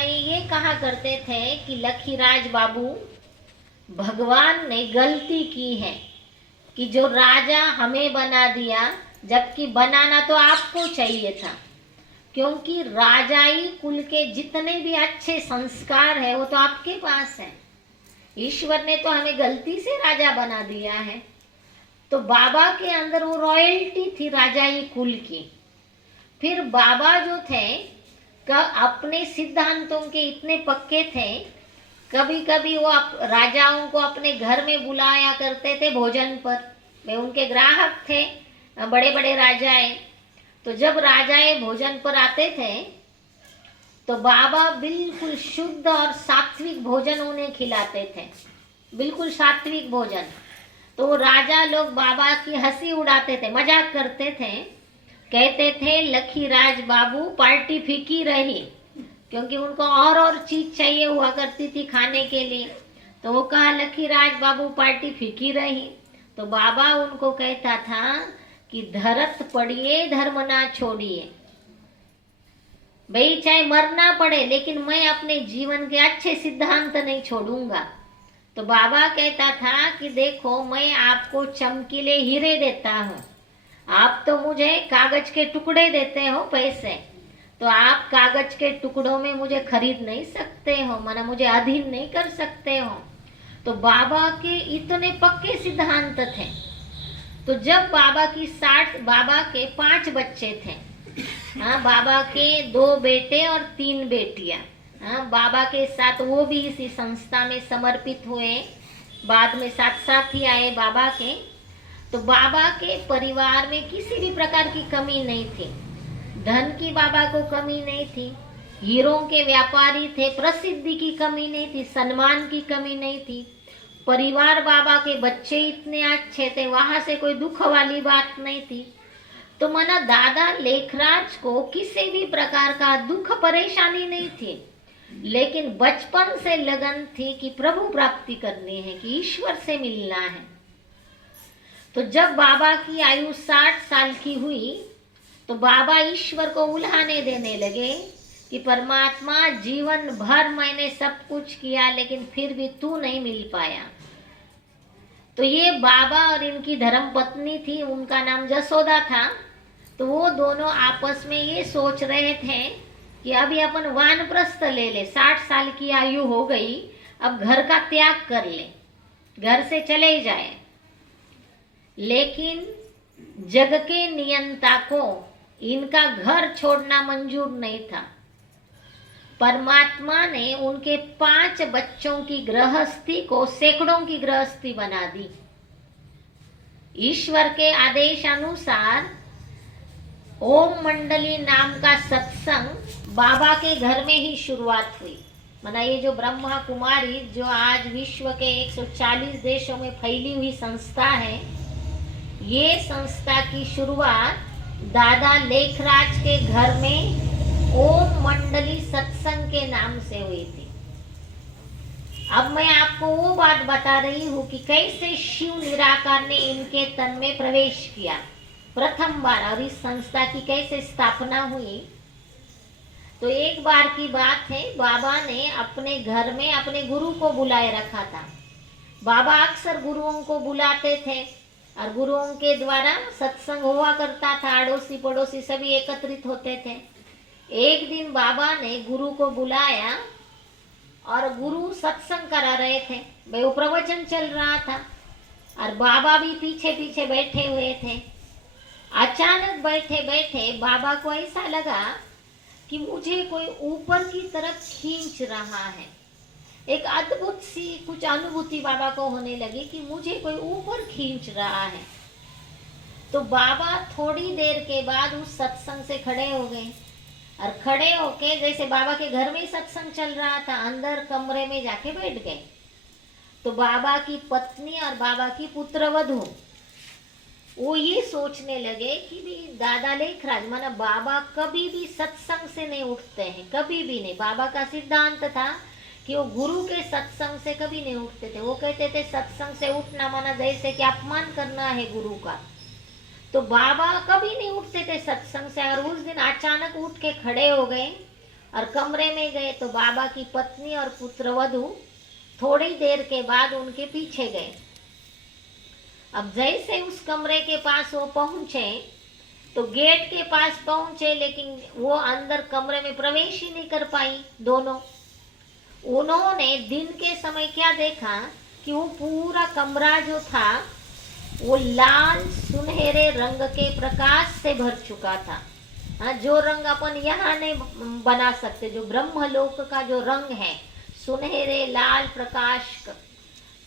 ये कहा करते थे कि लखीराज बाबू, भगवान ने गलती की है कि जो राजा हमें बना दिया, जबकि बनाना तो आपको चाहिए था, क्योंकि राजाई कुल के जितने भी अच्छे संस्कार है वो तो आपके पास है। ईश्वर ने तो हमें गलती से राजा बना दिया है। तो बाबा के अंदर वो रॉयल्टी थी राजाई कुल की। फिर बाबा जो थे अपने सिद्धांतों के इतने पक्के थे, कभी कभी वो राजाओं को अपने घर में बुलाया करते थे भोजन पर। वे उनके ग्राहक थे, बड़े बड़े राजाएं। तो जब राजाएं भोजन पर आते थे तो बाबा बिल्कुल शुद्ध और सात्विक भोजन उन्हें खिलाते थे, बिल्कुल सात्विक भोजन। तो वो राजा लोग बाबा की हंसी उड़ाते थे, मजाक करते थे, कहते थे लखीराज बाबू पार्टी फीकी रही, क्योंकि उनको और चीज चाहिए हुआ करती थी खाने के लिए। तो वो कहा लखीराज बाबू पार्टी फीकी रही। तो बाबा उनको कहता था कि धरत पड़िए धर्म ना छोड़िए, भाई चाहे मरना पड़े लेकिन मैं अपने जीवन के अच्छे सिद्धांत नहीं छोड़ूंगा। तो बाबा कहता था कि देखो मैं आपको चमकीले हीरे देता हूँ, आप तो मुझे कागज के टुकड़े देते हो पैसे, तो आप कागज के टुकड़ों में मुझे खरीद नहीं सकते हो, माना मुझे अधीन नहीं कर सकते हो। तो बाबा के इतने पक्के सिद्धांत थे। तो जब बाबा के 5 बच्चे थे, हाँ, बाबा के 2 बेटे और 3 बेटियां, हाँ, बाबा के साथ वो भी इसी संस्था में समर्पित हुए, बाद में साथ साथ ही आए बाबा के। तो बाबा के परिवार में किसी भी प्रकार की कमी नहीं थी, धन की बाबा को कमी नहीं थी, हीरों के व्यापारी थे, प्रसिद्धि की कमी नहीं थी, सम्मान की कमी नहीं थी। परिवार बाबा के बच्चे इतने अच्छे थे, वहां से कोई दुख वाली बात नहीं थी। तो माना दादा लेखराज को किसी भी प्रकार का दुख परेशानी नहीं थी, लेकिन बचपन से लगन थी कि प्रभु प्राप्ति करनी है, कि ईश्वर से मिलना है। तो जब बाबा की आयु 60 साल की हुई तो बाबा ईश्वर को उल्हाने देने लगे कि परमात्मा जीवन भर मैंने सब कुछ किया लेकिन फिर भी तू नहीं मिल पाया। तो ये बाबा और इनकी धर्म पत्नी थी, उनका नाम जसोदा था। तो वो दोनों आपस में ये सोच रहे थे कि अभी अपन वानप्रस्थ ले ले, 60 साल की आयु हो गई, अब घर का त्याग कर ले, घर से चले जाए। लेकिन जग के नियंता को इनका घर छोड़ना मंजूर नहीं था। परमात्मा ने उनके 5 बच्चों की गृहस्थी को सैकड़ों की गृहस्थी बना दी। ईश्वर के आदेश अनुसार ओम मंडली नाम का सत्संग बाबा के घर में ही शुरुआत हुई। माना ये जो ब्रह्मा कुमारी जो आज विश्व के 140 देशों में फैली हुई संस्था है, ये संस्था की शुरुआत दादा लेखराज के घर में ओम मंडली सत्संग के नाम से हुई थी। अब मैं आपको वो बात बता रही हूँ कि कैसे शिव निराकार ने इनके तन में प्रवेश किया प्रथम बार, और इस संस्था की कैसे स्थापना हुई। तो एक बार की बात है, बाबा ने अपने घर में अपने गुरु को बुलाए रखा था। बाबा अक्सर गुरुओं को बुलाते थे और गुरुओं के द्वारा सत्संग हुआ करता था, अड़ोसी पड़ोसी सभी एकत्रित होते थे। एक दिन बाबा ने गुरु को बुलाया और गुरु सत्संग करा रहे थे, भाई वो प्रवचन चल रहा था और बाबा भी पीछे पीछे बैठे हुए थे। अचानक बैठे बैठे बाबा को ऐसा लगा कि मुझे कोई ऊपर की तरफ खींच रहा है। एक अद्भुत सी कुछ अनुभूति बाबा को होने लगी कि मुझे कोई ऊपर खींच रहा है। तो बाबा थोड़ी देर के बाद उस सत्संग से खड़े हो गए और खड़े होके जैसे बाबा के घर में ही सत्संग चल रहा था, अंदर कमरे में जाके बैठ गए। तो बाबा की पत्नी और बाबा की पुत्रवधू वो ये सोचने लगे कि भी दादा लेखराज माना बाबा कभी भी सत्संग से नहीं उठते हैं, कभी भी नहीं। बाबा का सिद्धांत था कि वो गुरु के सत्संग से कभी नहीं उठते थे। वो कहते थे सत्संग से उठना माना जैसे कि अपमान करना है गुरु का। तो बाबा कभी नहीं उठते थे सत्संग से, और उस दिन अचानक उठ के खड़े हो गए और कमरे में गए तो बाबा की पत्नी और पुत्रवधू थोड़ी देर के बाद उनके पीछे गए। अब जैसे उस कमरे के पास वो पहुंचे तो गेट के पास पहुंचे, लेकिन वो अंदर कमरे में प्रवेश ही नहीं कर पाई दोनों। उन्होंने दिन के समय क्या देखा कि वो पूरा कमरा जो था वो लाल सुनहरे रंग के प्रकाश से भर चुका था। हाँ, जो रंग अपन यहाँ नहीं बना सकते, जो ब्रह्मलोक का जो रंग है सुनहरे लाल प्रकाश का,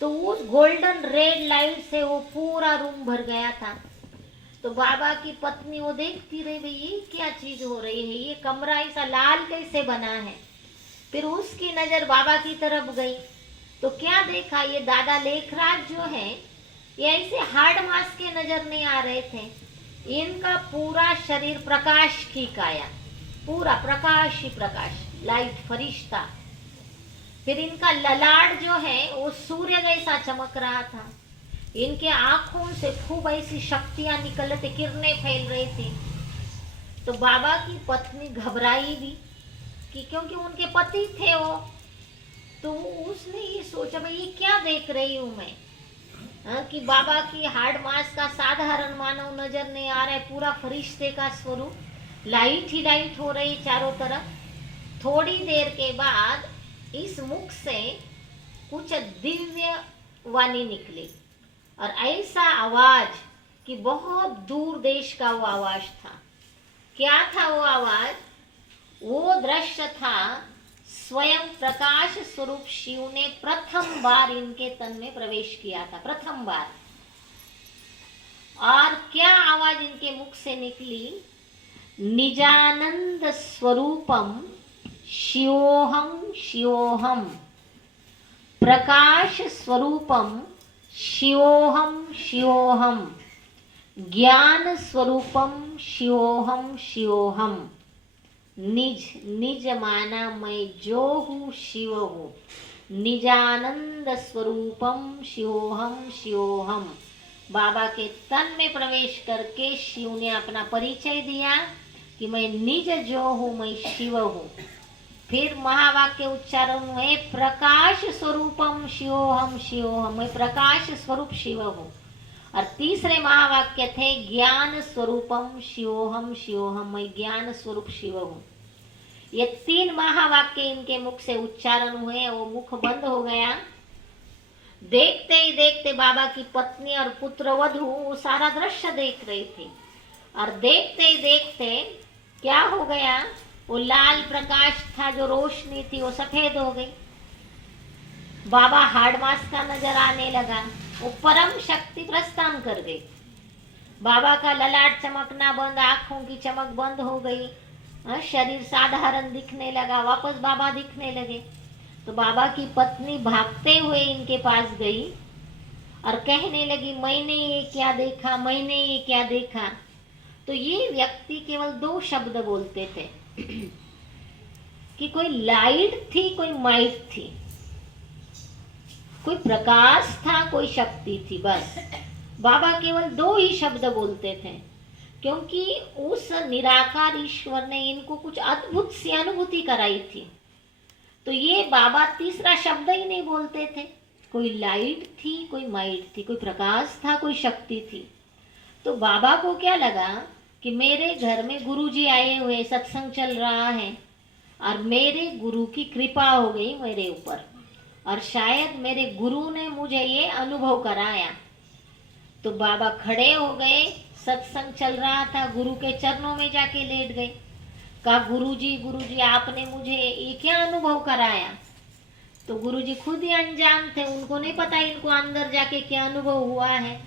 तो उस गोल्डन रेड लाइट से वो पूरा रूम भर गया था। तो बाबा की पत्नी वो देखती रही, भाई ये क्या चीज हो रही है, ये कमरा ऐसा लाल कैसे बना है। फिर उसकी नजर बाबा की तरफ गई तो क्या देखा, ये दादा लेखराज जो है ये ऐसे हार्ड मास के नजर नहीं आ रहे थे। इनका पूरा शरीर प्रकाश की काया, पूरा प्रकाश ही प्रकाश, लाइट फरिश्ता। फिर इनका ललाट जो है वो सूर्य जैसा चमक रहा था। इनके आंखों से खूब ऐसी शक्तियां निकलते, किरणें फैल रही थी। तो बाबा की पत्नी घबराई भी कि क्योंकि उनके पति थे वो, तो उसने ये सोचा भाई ये क्या देख रही हूं मैं। कि बाबा की हार्ड मास का साधारण मानव नजर नहीं आ रहा है, पूरा फरिश्ते का स्वरूप, लाइट ही लाइट हो रही चारों तरफ। थोड़ी देर के बाद इस मुख से कुछ दिव्य वाणी निकली और ऐसा आवाज कि बहुत दूर देश का वो आवाज था। क्या था वो आवाज? वो दृश्य था स्वयं प्रकाश स्वरूप शिव ने प्रथम बार इनके तन में प्रवेश किया था, प्रथम बार। और क्या आवाज इनके मुख से निकली? निजानंद स्वरूपम शिवोहम शिवोहम, प्रकाश स्वरूपम शिवोहम शिवोहम, ज्ञान स्वरूपम शिवोहम शिवोहम। निज निज माना मैं जो हूँ शिव हूँ, निजानंद स्वरूपम शिवोहम शिवोहम। बाबा के तन में प्रवेश करके शिव ने अपना परिचय दिया कि मैं निज जो हूँ मैं शिव हूँ। फिर महावाक्य उच्चारण हुए, प्रकाश स्वरूपम शिवोहम शिवोहम, मैं प्रकाश स्वरूप शिव हूँ। और तीसरे महावाक्य थे, ज्ञान स्वरूपम शिवोहम शिवोहम, मैं ज्ञान स्वरूप शिव हूँ। ये तीन महावाक्य इनके मुख से उच्चारण हुए, वो मुख बंद हो गया। देखते ही देखते बाबा की पत्नी और पुत्र वधू वो सारा दृश्य देख रही थी। और देखते ही देखते क्या हो गया, वो लाल प्रकाश था, जो रोशनी थी वो सफेद हो गई। बाबा हार्ड मास का नजर आने लगा, वो परम शक्ति प्रस्थान कर गई। बाबा का ललाट चमकना बंद, आंखों की चमक बंद हो गई, शरीर साधारण दिखने लगा, वापस बाबा दिखने लगे। तो बाबा की पत्नी भागते हुए इनके पास गई और कहने लगी, मैंने ये क्या देखा, मैंने ये क्या देखा। तो ये व्यक्ति केवल दो शब्द बोलते थे कि कोई लाइट थी, कोई माइट थी, कोई प्रकाश था, कोई शक्ति थी, बस। बाबा केवल दो ही शब्द बोलते थे, क्योंकि उस निराकार ईश्वर ने इनको कुछ अद्भुत सी अनुभूति कराई थी। तो ये बाबा तीसरा शब्द ही नहीं बोलते थे। कोई लाइट थी, कोई माइट थी, कोई प्रकाश था, कोई शक्ति थी। तो बाबा को क्या लगा कि मेरे घर में गुरुजी आए हुए, सत्संग चल रहा है और मेरे गुरु की कृपा हो गई मेरे ऊपर, और शायद मेरे गुरु ने मुझे ये अनुभव कराया। तो बाबा खड़े हो गए, सत्संग चल रहा था, गुरु के चरणों में जाके लेट गए। कहा, गुरुजी आपने मुझे ये क्या अनुभव कराया। तो गुरुजी खुद ही अनजान थे, उनको नहीं पता इनको अंदर जाके क्या अनुभव हुआ है।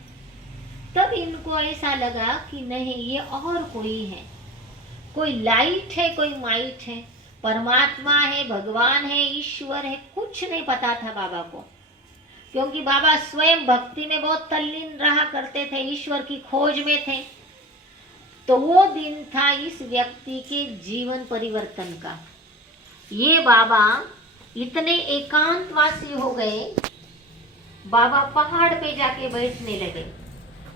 तब इनको ऐसा लगा कि नहीं, ये और कोई है, कोई लाइट है, कोई माइट है, परमात्मा है, भगवान है, ईश्वर है। कुछ नहीं पता था बाबा को, क्योंकि बाबा स्वयं भक्ति में बहुत तल्लीन रहा करते थे, ईश्वर की खोज में थे। तो वो दिन था इस व्यक्ति के जीवन परिवर्तन का। ये बाबा इतने एकांतवासी हो गए, बाबा पहाड़ पे जाके बैठने लगे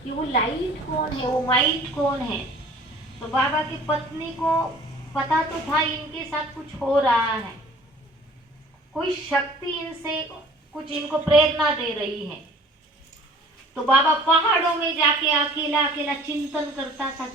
कि वो लाइट कौन है, वो माइट कौन है। तो बाबा की पत्नी को पता तो था इनके साथ कुछ हो रहा है, कोई शक्ति इनसे कुछ इनको प्रेरणा दे रही है। तो बाबा पहाड़ों में जाके अकेला अकेला चिंतन करता था